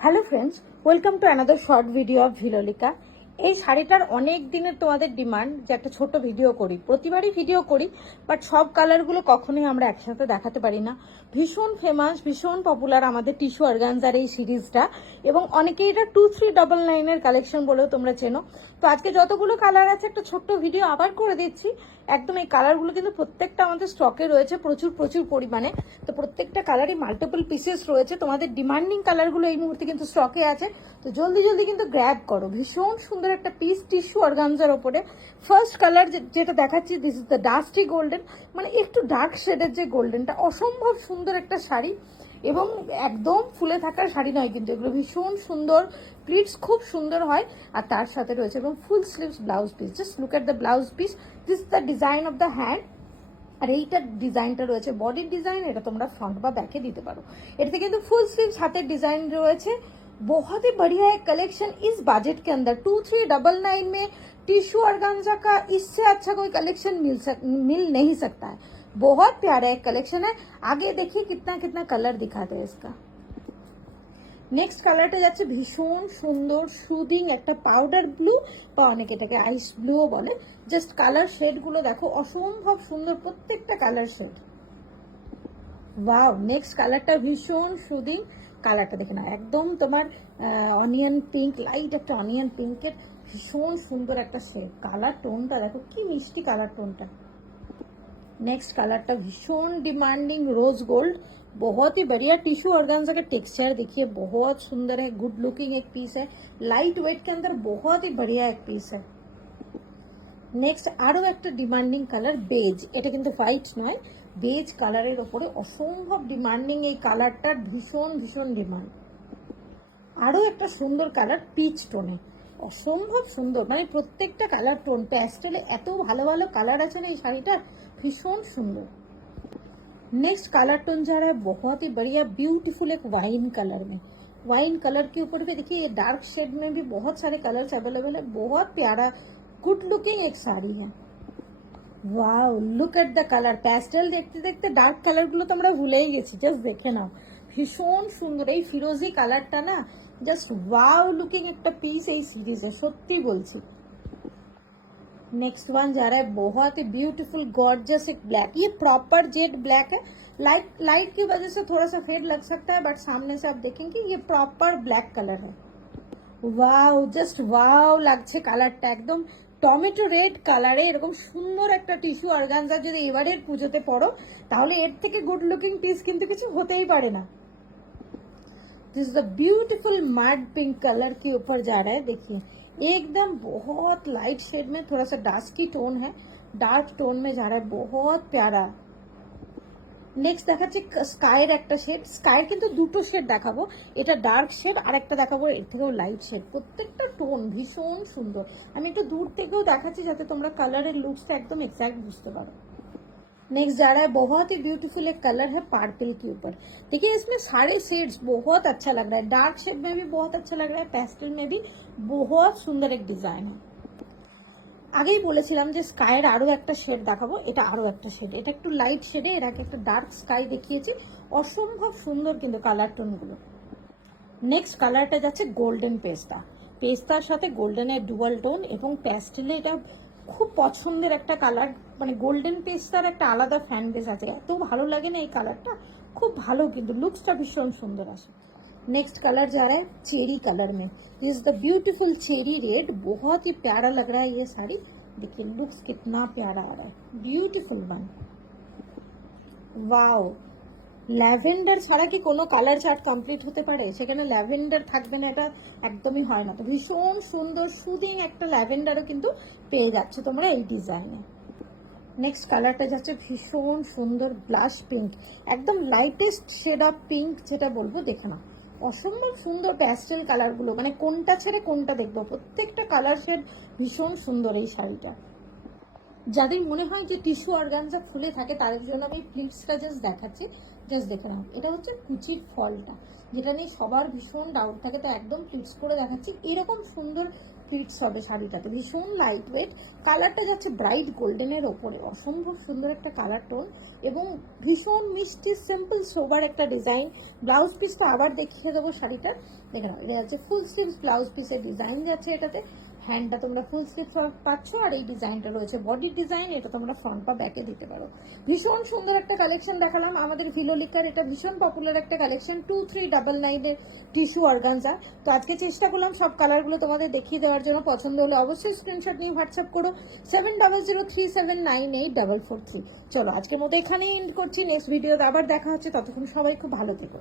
Hello friends, welcome to another short video of ভিলোলিকা। এই শাড়িটার অনেক দিনের তোমাদের ডিমান্ড যে একটা ছোট ভিডিও করি। প্রতিবারই ভিডিও করি, বাট সব কালারগুলো কখনোই আমরা একসাথে দেখাতে পারি না। ভীষণ ফেমাস, ভীষণ পপুলার আমাদের টিস্যু অর্গানজার এই সিরিজটা, এবং অনেকেই এটা 2399-এর কালেকশন বলেও তোমরা চেনো। তো আজকে যতগুলো কালার আছে একটা ছোট্ট ভিডিও আবার করে দিচ্ছি। একদম এই কালারগুলো কিন্তু প্রত্যেকটা আমাদের স্টকে রয়েছে প্রচুর প্রচুর পরিমাণে। তো প্রত্যেকটা কালারই মাল্টিপল পিসেস রয়েছে। তোমাদের ডিমান্ডিং কালারগুলো এই মুহূর্তে কিন্তু স্টকে আছে, তো জলদি জলদি কিন্তু গ্র্যাব করো। ভীষণ সুন্দর একটা পিস টিস্যু অর্গানজার ওপরে। ফার্স্ট কালার যেটা দেখাচ্ছি, this is the dusty golden, মানে একটু ডার্ক শেডের যে গোল্ডেনটা, অসম্ভব সুন্দর একটা শাড়ি। এবং একদম ফুলে থাকার শাড়ি নয় কিন্তু, এগুলো ভীষণ সুন্দর, প্লিটস খুব সুন্দর হয়। আর তার সাথে রয়েছে এবং full sleeves blouse piece. Just look at the blouse piece, this the design of the hand. আর এইটার ডিজাইনটা রয়েছে বডির ডিজাইন, এটা তোমরা ফ্রন্ট বা ব্যাকে দিতে পারো। এটাতে কিন্তু ফুল স্লিভস হাতের ডিজাইন রয়েছে। बहुत ही बढ़िया है कलेक्शन इस बजट के अंदर। 2399 में टिश्यू ऑर्गेन्जा का इससे अच्छा कोई कलेक्शन मिल नहीं सकता है। बहुत प्यारा एक कलेक्शन है। आगे देखिए कितना कितना कलर दिखाते हैं इसका। নেক্সট কালারটা যাচ্ছে ভীষণ সুন্দর সুদিং একটা পাউডার ব্লু, বা অনেকে এটাকে আইস ব্লুও বলে। জাস্ট কালার শেডগুলো দেখো, অসম্ভব সুন্দর প্রত্যেকটা কালার শেড। ওয়াও, নেক্সট কালারটা ভীষণ সুদিং। কালারটা দেখে না, একদম তোমার অনিয়ন পিঙ্ক, লাইট একটা অনিয়ন পিঙ্কের ভীষণ সুন্দর একটা শেড। কালার টোনটা দেখো কি মিষ্টি কালার টোনটা। नेक्स्ट कलर भीषण डिमांडिंग रोज गोल्ड, बहुत ही बढ़िया टिश्यू ऑर्गेन्जा का टेक्सचर देखिए, बहुत सुंदर है, गुड लुकिंग एक पीस है, लाइट वेट के अंदर बहुत ही बढ़िया एक पीस है। नेक्स्ट आरो एक डिमांडिंग कलर बेज, এটা কিন্তু হোয়াইট নয়, বেজ কালারের উপরে অসম্ভব ডিমান্ডিং এই কালারটার ভীষণ ভীষণ ডিমান্ড। আরো একটা সুন্দর কালার পিচ টোনে, অসম্ভব সুন্দর, মানে প্রত্যেকটা কালার টোন প্যাস্টেলে এত ভালো ভালো কালার আছে না এই শাড়িটার, भीषण सुंदर। नेक्स्ट कलर टोन जा रहा है बहुत ही बढ़िया ब्यूटीफुल एक वाइन कलर में। वाइन कलर के ऊपर भी देखिए ये डार्क शेड में भी बहुत सारे कलर्स अवेलेबल है। बहुत प्यारा गुड लुकिंग एक साड़ी है। Wow, look at the colour. Pastel देखते देखते डार्क कलर गुलो तो আমরা ভুলেই গেছি, জাস্ট দেখে নাও ভীষণ সুন্দর এই ফিরোজি কালারটা না, জাস্ট ওয়াও লুকিং একটা পিস এই সিরিজে, সত্যি বলছি। नेक्स्ट वन जा रहा है बहुत ही ब्यूटीफुल गॉर्जियस एक ब्लैक, ये प्रॉपर जेड ब्लैक है। लाइट की वजह से थोड़ा सा फेड लग सकता है, बट सामने से आप देखेंगे ये प्रॉपर ब्लैक कलर है। वाओ, जस्ट वाओ লাগছে কালারটা, একদম টমেটো রেড কালারে এরকম সুন্দর একটা টিস্যু অর্গানজা যদি এবারের পুজোতে পড়ো, তাহলে এর থেকে গুড লুকিং পিস কিন্তু কিছু হতেই পারে না। This is the beautiful mud pink colour के ऊपर जा रहा है, देखिए एकदम बहुत लाइट शेड में, थोड़ा सा डास्की टोन है, डार्क टोन में जा रहा है, बहुत प्यारा। नेक्स्ट দেখাচ্ছি স্কাইর একটা শেড। স্কাইর কিন্তু দুটো শেড দেখাবো, এটা ডার্ক শেড আর একটা দেখাবো এর থেকেও লাইট শেড। প্রত্যেকটা টোন ভীষণ সুন্দর। আমি একটু দূর থেকেও দেখাচ্ছি যাতে তোমরা কালারের লুকসটা একদম এক্স্যাক্ট বুঝতে পারো। नेक्स्ट जा रहा है बहुत ही ब्यूटीफुल एक कलर है पार्पल के ऊपर। देखिए इसमें सारे शेड्स बहुत अच्छा लग रहा है, डार्क शेड में भी बहुत अच्छा लग रहा है, पेस्टल में भी बहुत सुंदर एक डिजाइन है। আগেই বলেছিলাম যে স্কাইয়ের আরো একটা শেড দেখাবো, এটা আরো একটা শেড, এটা একটু লাইট শেডে, এর আগে একটা ডার্ক স্কাই দেখিয়েছি, অসম্ভব সুন্দর কিন্তু কালার টোনগুলো। নেক্সট কালারটা যাচ্ছে গোল্ডেন পেস্তা, পেস্তার সাথে গোল্ডেনের ডুয়াল টোন এবং প্যাস্টেলে, এটা খুব পছন্দের একটা কালার, মানে গোল্ডেন পেস্তার একটা আলাদা ফ্যান বেস আছে, এত ভালো লাগে না এই কালারটা, খুব ভালো কিন্তু লুকসটা ভীষণ সুন্দর আসে। नेक्स्ट कलर जा रहा है चेरी कलर में, is the beautiful cherry red, बहुत ही प्यारा लग रहा है ये साड़ी, देखिए लुक्स कितना प्यारा आ रहा है, ब्यूटीफुल वन। वाओ, ল্যাভেন্ডার ছাড়া কি কোনো কালার চার্ট কমপ্লিট হতে পারে? সেখানে ল্যাভেন্ডার থাকবে না, এটা একদমই হয় না। তো ভীষণ সুন্দর সুদিং একটা ল্যাভেন্ডারও কিন্তু পেয়ে যাচ্ছে তোমরা এই ডিজাইনে। নেক্সট কালারটা যাচ্ছে ভীষণ সুন্দর ব্লাশ পিঙ্ক, একদম লাইটেস্ট শেড অফ পিঙ্ক যেটা বলবো, দেখে না অসম্ভব সুন্দর প্যাস্টেল কালারগুলো, মানে কোনটা ছেড়ে কোনটা দেখবো, প্রত্যেকটা কালার শেড ভীষণ সুন্দর এই শাড়িটা। যাদের মনে হয় যে টিস্যু অর্গানজা ফুলে থাকে তাদের জন্য আমি প্লিটসটা জাস্ট দেখাচ্ছি, জাস্ট দেখে নাও, এটা হচ্ছে কুচির ফলটা, যেটা নিয়ে সবার ভীষণ ডাউট থাকে, তো একদম ফিক্স করে দেখাচ্ছি। এরকম সুন্দর ফিটস হবে শাড়িটাতে, ভীষণ লাইট ওয়েট, কালারটা যাচ্ছে ব্রাইট গোল্ডেনের ওপরে, অসম্ভব সুন্দর একটা কালার টোন এবং ভীষণ মিষ্টি সিম্পল সোবার একটা ডিজাইন। ব্লাউজ পিসটা আবার দেখিয়ে দেবো শাড়িটা, দেখে নাও, এটা হচ্ছে ফুল স্লিভস ব্লাউজ পিসের ডিজাইন যাচ্ছে এটাতে, হ্যান্ডটা তোমরা ফুল স্লিভ পাচ্ছ, আর এই ডিজাইনটা রয়েছে বডির ডিজাইন, এটা তোমরা ফ্রন্ট বা ব্যাকে দিতে পারো। ভীষণ সুন্দর একটা কালেকশন দেখালাম আমাদের ভিলোলিকার, এটা ভীষণ পপুলার একটা কালেকশন 2399 এর টিস্যু অর্গানজা। তো আজকে চেষ্টা করলাম সব কালারগুলো তোমাদের দেখিয়ে দেওয়ার জন্য, পছন্দ হলে অবশ্যই স্ক্রিনশট নিয়ে হোয়াটসঅ্যাপ করো 7003798443। চলো আজকের মতো এখানেই এন্ড করছি, নেক্সট ভিডিওতে আবার দেখা হচ্ছে, ততক্ষণ সবাই খুব ভালো থেকো।